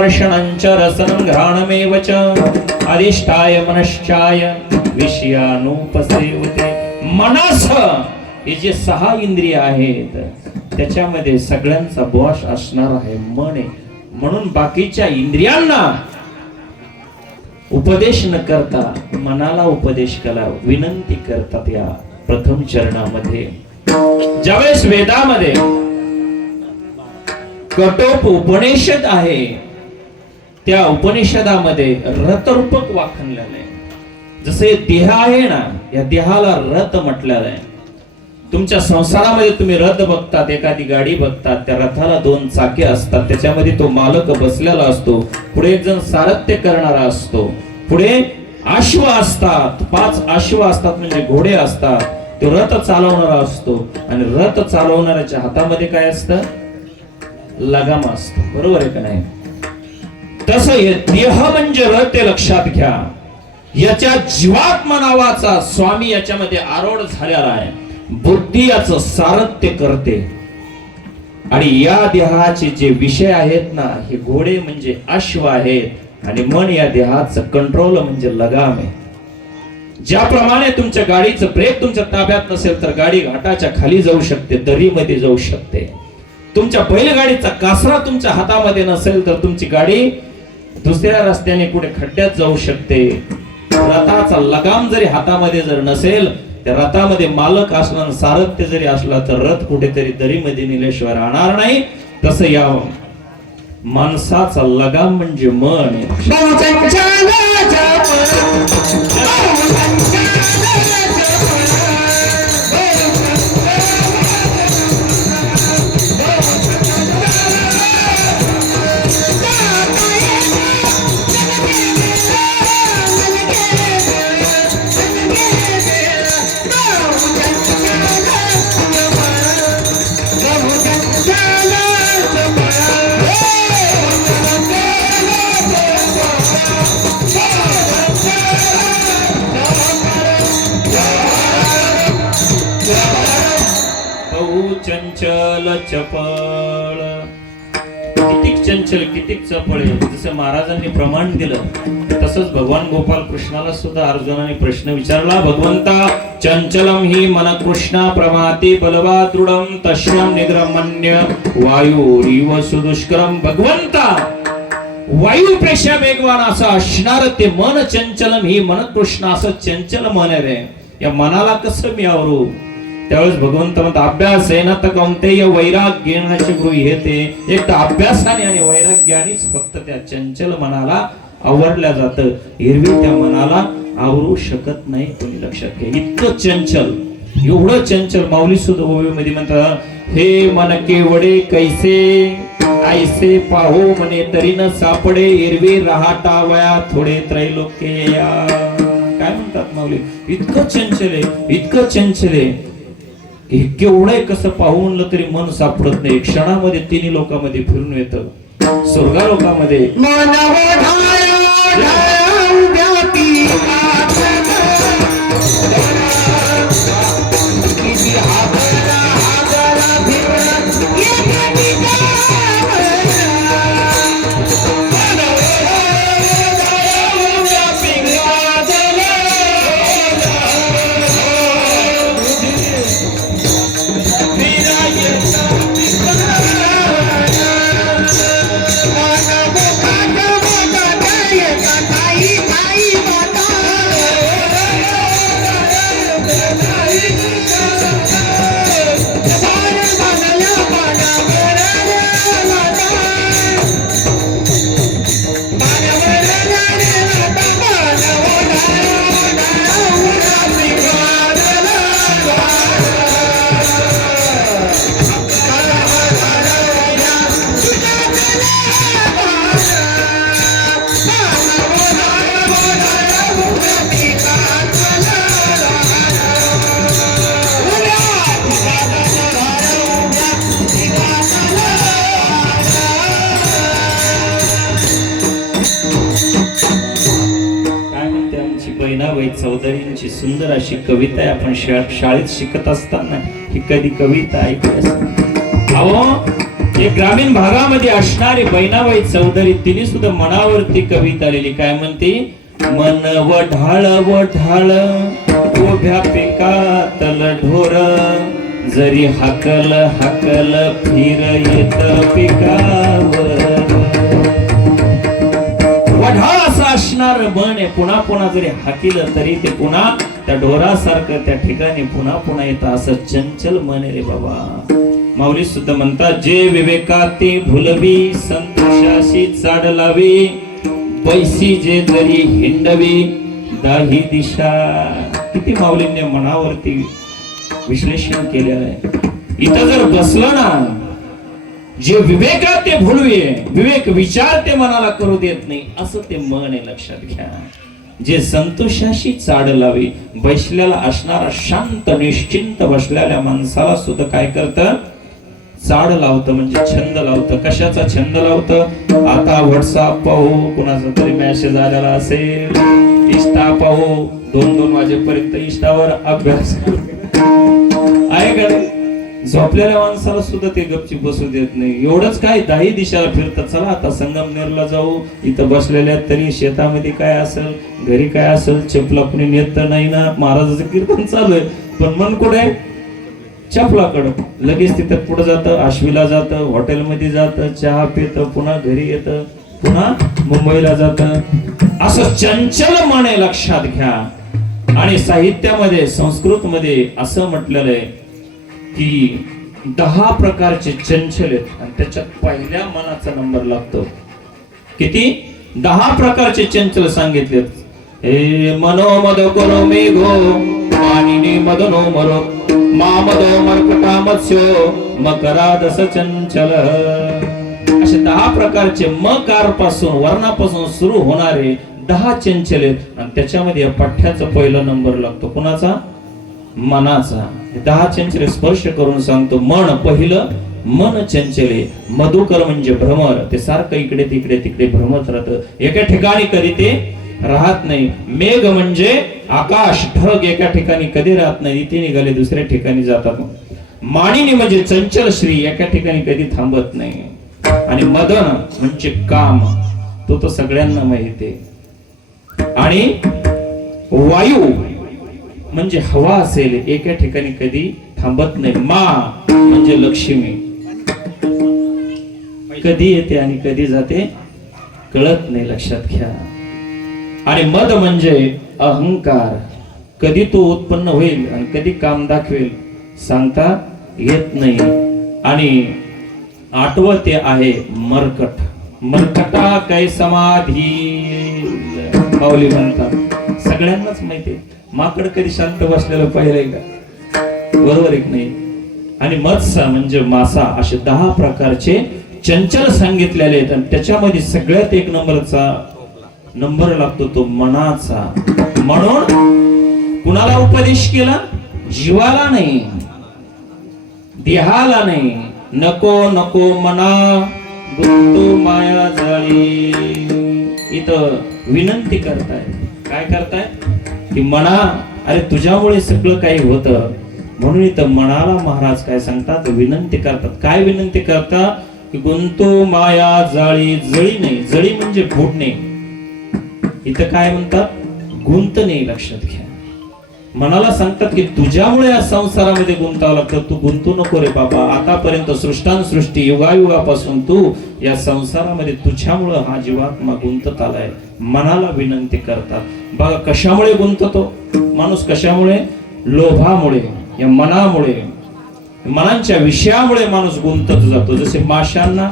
वर्षणांच रसनं घ्राणमेव च। अधिष्ठाय मनश्चाय विषयानुपसेवते। मनस हे जे सहा इंद्रिय आहेत त्याच्यामध्ये सगळ्यांचा बॉश असणार आहे मन म्हणून बाकीच्या इंद्रियांना उपदेश न करता मनाला उपदेश करा विनंती करतात या प्रथम चरणामध्ये. ज्यावेळेस वेदामध्ये कटोप उपनिषद आहे त्या उपनिषदामध्ये रथरूपक वाखणलेलं आहे. जसे देह आहे ना या देहाला रथ म्हटलेलं आहे. तुमच्या संसारामध्ये तुम्ही रथ बघतात एखादी गाडी बघतात त्या रथाला दोन चाके असतात त्याच्यामध्ये तो मालक बसलेला असतो पुढे एक जण सारथ्य करणारा असतो पुढे अश्व असतात पाच अश्व असतात म्हणजे घोडे असतात तो रथ चालवणारा असतो आणि रथ चालवणाऱ्याच्या हातामध्ये काय असतं? लगाम असतो. बरोबर आहे का नाही? तसं हे देह म्हणजे र ते लक्षात घ्या. याच्या जीवात्मा नावाचा स्वामी याच्यामध्ये आरोढ झालेला आहे. बुद्धी याच सारथ्य करते. आणि या देहाचे जे विषय आहेत ना हे घोडे म्हणजे अश्व आहेत. आणि मन या देहाचं कंट्रोल म्हणजे लगाम आहे. ज्याप्रमाणे तुमच्या गाडीचं ब्रेक तुमच्या ताब्यात नसेल तर गाडी घाटाच्या खाली जाऊ शकते दरीमध्ये जाऊ शकते. तुमच्या बैलगाडीचा कासरा तुमच्या हातामध्ये नसेल तर तुमची गाडी दुसऱ्या रस्त्याने कुठे खड्ड्यात जाऊ शकते. रथाचा लगाम जरी हातामध्ये जर नसेल त्या रथामध्ये मालक असला सारथ्य जरी असला तर रथ कुठेतरी दरीमध्ये निलेश्वर राहणार नाही. तसं या माणसाचा लगाम म्हणजे मन. चंचल चपळ. किती चंचल किती चपळ जसं महाराजांनी प्रमाण दिलं तसंच भगवान गोपाल कृष्णाला सुद्धा अर्जुनाने प्रश्न विचारला भगवंता चंचलम ही मन कृष्णा प्रमाती बलवा दृढम तश्रम निद्रमन्य वायुरीव सुदुष्करम भगवंता वायूपेक्षा वेगवान असं असणार ते मन चंचलम ही मन कृष्ण असं चंचल मन आहे रे. या मनाला कसं मी आवरू त्यावेळेस भगवंत म्हणतात अभ्यास आहे ना तर कोणतेही वैराग्य गृही गृह येते एक तर अभ्यासाने आणि वैराग्यानेच फक्त त्या चंचल मनाला आवडल्या जातं. हिरवी त्या मनाला आवरू शकत नाही कोणी लक्षात घ्या इतकं चंचल एवढं चंचल. माऊली सुद्धा मध्ये म्हणतात हे मन केवडे कैसे ऐसे पाहो म्हणे तरी न सापडे एरवी वया थोडे त्रैलोक्य या काय म्हणतात माऊली? इतकं चंचल आहे इतकं चंचल आहे. हे केवढं कसं पाहून तरी मन सापडत नाही. क्षणामध्ये तिन्ही लोकांमध्ये फिरून येतं. स्वर्गा लोकांमध्ये चौधरींची सुंदर अशी कविता आहे. आपण शाळेत शिकत असताना ही कधी कविता ऐकली अहो हे ग्रामीण भागामध्ये असणारी बैनाबाई चौधरी तिने सुद्धा मनावरती कविता आलेली काय म्हणते? मन व ढाळ व ढाळ उभ्या पिकातल ढोर जरी हाकल हाकल फिर येत पिकावर. असणार मन आहे पुन्हा पुन्हा जरी हाकिलं तरी ते पुन्हा त्या ढोरासारखं त्या ठिकाणी पुन्हा पुन्हा येतं. असं चंचल मन रे बाबा. माऊली सुद्धा म्हणतात जे विवेका ते भुलवी संतोषाशी चाड लावी पैसी जे जरी हिंडवी दाही दिशा. किती माऊलींनी मनावरती विश्लेषण केलेलं आहे. इथं जर बसलं ना जे विवेकात ते भुलवे विवेक विचार ते मनाला करू देत नाही असं ते मन आहे लक्षात घ्या. जे संतोषाशी चाड लावी बैसल्याला असणारा शांत निश्चिंत बसलेल्या माणसाला सुद्धा काय करत? चाड लावतं म्हणजे छंद लावतं. कशाचा छंद लावतं? आता व्हॉट्सअप पाहू कुणाचा तरी मेसेज आलेला असेल. इष्टा पाहू दोन दोन वाजेपर्यंत इष्टावर अभ्यास करू. झोपलेल्या माणसाला सुद्धा ते गपची बसू देत नाही. एवढंच काय दाही दिशाला फिरतात. चला आता संगमनेरला जाऊ. इथं बसलेल्या तरी शेतामध्ये काय असेल घरी काय असेल चपला कुणी नेत तर नाही ना. महाराजाचं कीर्तन चालू आहे. पण मन कुठे चपलाकडं. लगेच तिथं पुढे जातं आश्वीला जातं हॉटेलमध्ये जातं चहा पितं पुन्हा घरी येतं पुन्हा मुंबईला जातं. असं चंचल मन आहे लक्षात घ्या. आणि साहित्यामध्ये संस्कृत मध्ये असं म्हटलेलं आहे की दहा प्रकारचे चंचल आहेत आणि त्याच्यात पहिल्या मनाचा नंबर लागतो. किती? दहा प्रकारचे चंचल सांगितले हे मनोमद करो मेघो मानिनी मदनो मरो मामदो मर्कटा मत्स्यो मकरादस चंचल. असे दहा प्रकारचे मकारपासून वर्णापासून सुरू होणारे दहा चंचल आहेत आणि त्याच्यामध्ये या पठ्याचा पहिला नंबर लागतो. कुणाचा? मनाचा. दहा चंचले स्पर्श करून सांगतो मन पहिलं मन चंचले मधुकर म्हणजे भ्रमर. ते सारखं इकडे तिकडे तिकडे भ्रमत राहतं. एका ठिकाणी कधी ते राहत नाही. मेघ म्हणजे आकाश ढग एका ठिकाणी कधी राहत नाही. इथे निघाले दुसऱ्या ठिकाणी जातात. माणिनी म्हणजे चंचल श्री एका ठिकाणी कधी थांबत नाही. आणि मदन म्हणजे काम. तो तर सगळ्यांना माहिती आहे. आणि वायू म्हणजे हवा असेल एका ठिकाणी कधी थांबत नाही. मा म्हणजे लक्ष्मी. कधी येते आणि कधी जाते कळत नाही लक्षात घ्या. आणि मद म्हणजे अहंकार. कधी तो उत्पन्न होईल आणि कधी काम दाखवेल सांगता येत नाही. आणि आठवं ते आहे मरकट. मरकटा काय समाधी? माऊली म्हणतात. सगळ्यांनाच माहिती आहे. माकड कधी शांत बसलेलं पाहिलंय का? बरोबर एक नाही. आणि मत्सा म्हणजे मासा असे दहा प्रकारचे चंचल सांगितलेले आहेत. आणि त्याच्यामध्ये सगळ्यात एक नंबरचा नंबर लागतो तो मनाचा. म्हणून कुणाला उपदेश केला? जीवाला नाही. देहाला नाही. नको नको मना. गुंतू माया जाळी. इथं विनंती करताय. काय करताय? की मना अरे तुझ्यामुळे सगळं काही होतं. म्हणून इथं मनाला महाराज काय सांगतात? विनंती करतात. काय विनंती करतात की गुंतो माया जाळी जळी नाही जळी म्हणजे फोडणे इथं काय म्हणतात? गुंत नाही लक्षात घ्या. मनाला सांगतात की तुझ्यामुळे या संसारामध्ये गुंतावं लागतं. तू गुंतू नको रे बाबा. आतापर्यंत सृष्टान सृष्टी युगायुगापासून तू या संसारामध्ये तुझ्यामुळं हा जीवात्मा गुंतत आलाय. मनाला विनंती करतात. बघा कशामुळे गुंततो? माणूस कशामुळे? लोभामुळे या मनामुळे. मनांच्या विषयामुळे माणूस गुंतत जातो. जसे माशांना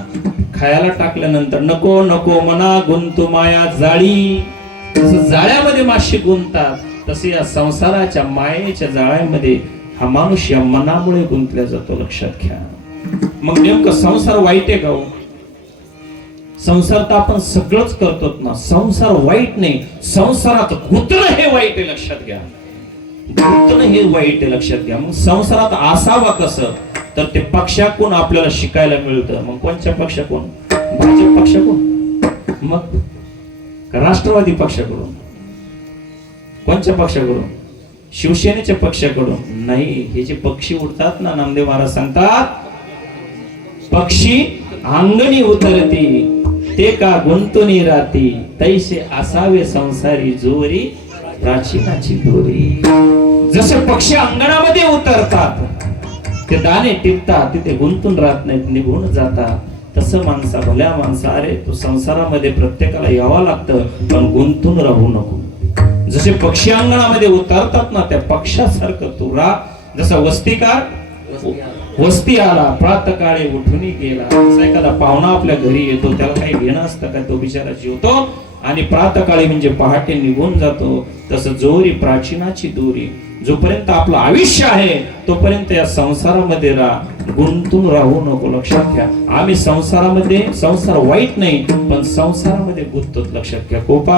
खायला टाकल्यानंतर नको नको मना गुंतू माया जाळी. जसं जाळ्यामध्ये मासे गुंततात. तसे या संसाराच्या मायेच्या जाळ्यामध्ये हा माणूस या मनामुळे गुंतल्या जातो. लक्षात घ्या. मग नेमकं संसार वाईट आहे का हो? संसार तर आपण सगळंच करतो ना. संसार वाईट नाही. संसारात गुंतणं हे वाईट आहे लक्षात घ्या. गुंतणं हे वाईट आहे लक्षात घ्या. मग संसारात असावा कसं? तर ते पक्षाकून आपल्याला शिकायला मिळतं. मग कोणत्या पक्षाकून भाजप पक्षाकडून? मग राष्ट्रवादी पक्षाकडून? कोणत्या पक्षाकडून? शिवसेनेच्या पक्षाकडून? नाही हे जे पक्षी उडतात ना नामदेव महाराज सांगतात पक्षी अंगणी उतरती. ते का गुंतुनी राती तैसे असावे संसारी जोरी प्राचीनाची दोरी. जसे पक्षी अंगणामध्ये उतरतात ते दाणे टिपतात तिथे गुंतून राहत नाहीत निघून जातात. तसं माणसा भल्या माणसा अरे तू संसारामध्ये प्रत्येकाला यावं लागतं पण गुंतून राहू नको. जसे पक्षी अंगणामध्ये उतरतात ना त्या पक्षासारखं तू राह. जसा वस्तीकार वस्ती आला प्रातकाळी उठून गेला. जसा एखादा पाहुणा आपल्या घरी येतो त्याला काही घेणं असतं का? तो बिचारा जीवतो आणि प्रातकाळी म्हणजे पहाटे निघून जातो. तसं जोरी प्राचीनाची दोरी. जोपर्यंत आपलं आयुष्य आहे तोपर्यंत या संसारामध्ये राहा. गुंतून राहू नको लक्षात घ्या. आम्ही संसारामध्ये संसार वाईट नाही पण संसारामध्ये गुंतत लक्षात घ्या. गोपाल